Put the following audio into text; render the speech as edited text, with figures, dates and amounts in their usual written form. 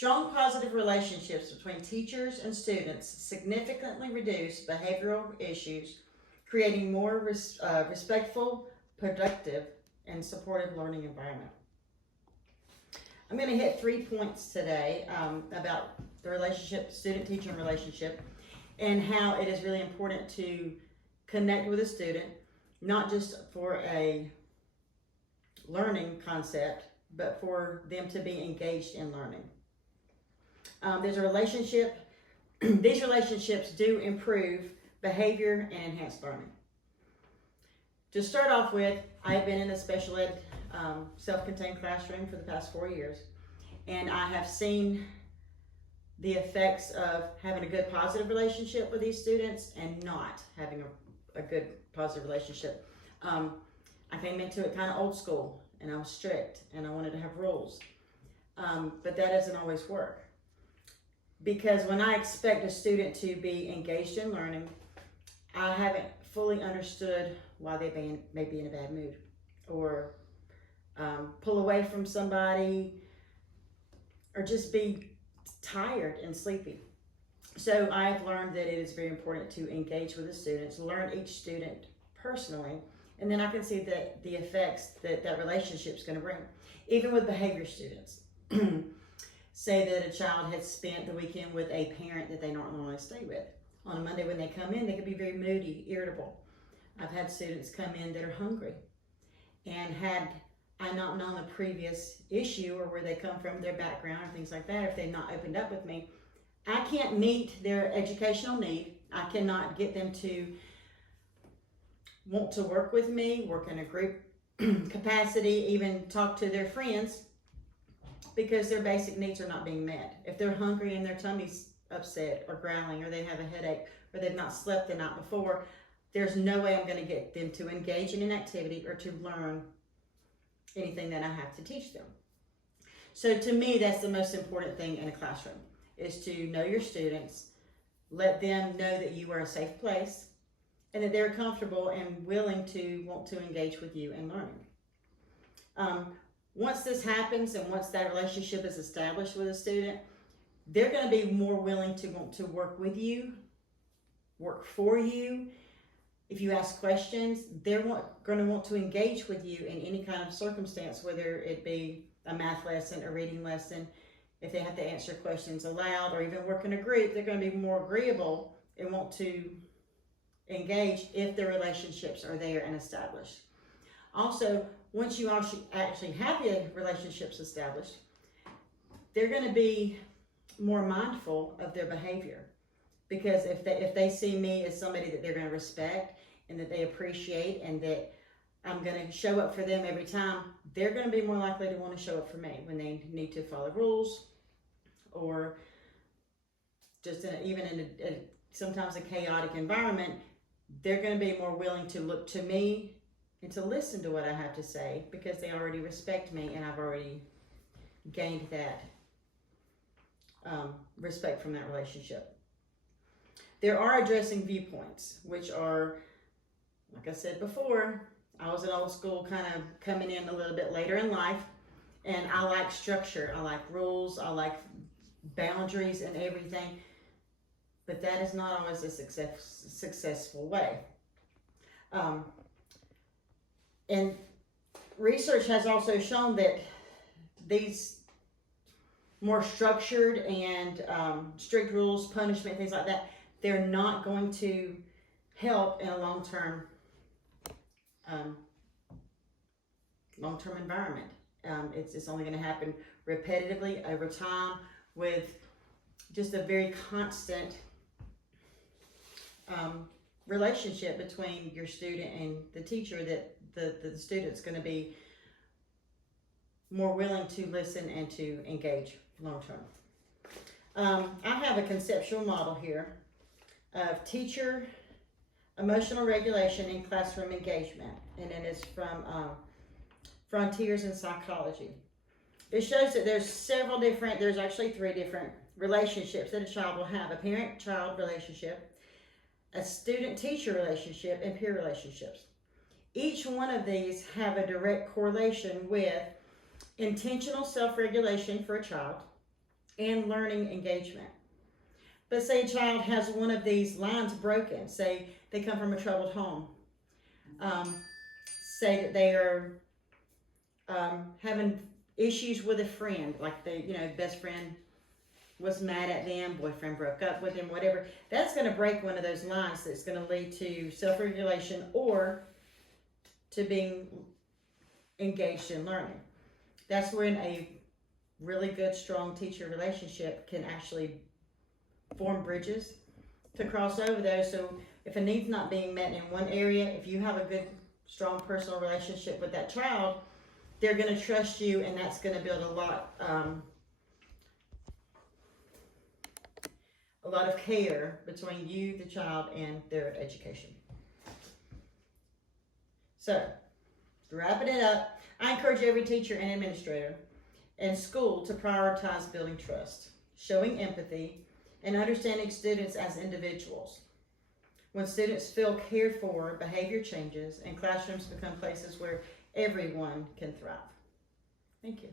Strong positive relationships between teachers and students significantly reduce behavioral issues, creating more respectful, productive, and supportive learning environment. I'm going to hit 3 points today about the relationship, student-teacher relationship, and how it is really important to connect with a student, not just for a learning concept, but for them to be engaged in learning. There's a relationship. These relationships do improve behavior and enhance learning. To start off with, I've been in a special ed self-contained classroom for the past 4 years, and I have seen the effects of having a good positive relationship with these students and not having a good positive relationship. I came into it kind of old school, and I was strict, and I wanted to have rules, but that doesn't always work. Because when I expect a student to be engaged in learning, I haven't fully understood why they may be in a bad mood, or pull away from somebody, or just be tired and sleepy. So I've learned that it is very important to engage with the students, learn each student personally, and then I can see that the effects that relationship is going to bring. Even with behavior students. Say that a child has spent the weekend with a parent that they don't normally stay with. On a Monday when they come in, they can be very moody, irritable. I've had students come in that are hungry. And had I not known the previous issue or where they come from, their background or things like that, if they've not opened up with me, I can't meet their educational need. I cannot get them to want to work with me, work in a group capacity, even talk to their friends, because their basic needs are not being met. If they're hungry and their tummy's upset or growling, or they have a headache, or they've not slept the night before, there's no way I'm going to get them to engage in an activity or to learn anything that I have to teach them. So to me, that's the most important thing in a classroom, is to know your students, let them know that you are a safe place, and that they're comfortable and willing to want to engage with you in learning. Once this happens, and once that relationship is established with a student, they're going to be more willing to want to work with you, work for you. If you ask questions, they're going to want to engage with you in any kind of circumstance, whether it be a math lesson, a reading lesson. If they have to answer questions aloud or even work in a group, they're going to be more agreeable and want to engage if the relationships are there and established. Also, once you actually have the relationships established, they're going to be more mindful of their behavior. Because if they see me as somebody that they're going to respect and that they appreciate, and that I'm going to show up for them every time, they're going to be more likely to want to show up for me when they need to follow rules, or just even in sometimes a chaotic environment. They're going to be more willing to look to me and to listen to what I have to say, because they already respect me and I've already gained that respect from that relationship. There are addressing viewpoints, which are, like I said before, I was an old school, kind of coming in a little bit later in life, and I like structure, I like rules, I like boundaries and everything, but that is not always a successful way. And research has also shown that these more structured and strict rules, punishment, things like that, they're not going to help in a long-term environment. It's only going to happen repetitively over time, with just a very constant relationship between your student and the teacher, that the student's going to be more willing to listen and to engage long-term. I have a conceptual model here of teacher emotional regulation in classroom engagement, and it is from Frontiers in Psychology. It shows that there's actually 3 different relationships that a child will have: a parent-child relationship, a student-teacher relationship, and peer relationships. Each one of these have a direct correlation with intentional self-regulation for a child, and learning engagement. But say a child has one of these lines broken, say they come from a troubled home, say that they are having issues with a friend, like the best friend was mad at them, boyfriend broke up with him, whatever. That's going to break one of those lines that's going to lead to self-regulation or to being engaged in learning. That's when a really good, strong teacher relationship can actually form bridges to cross over those. So if a need's not being met in one area, if you have a good, strong personal relationship with that child, they're going to trust you, and that's going to build a lot of care between you, the child, and their education. So, wrapping it up, I encourage every teacher and administrator in school to prioritize building trust, showing empathy, and understanding students as individuals. When students feel cared for, behavior changes, and classrooms become places where everyone can thrive. Thank you.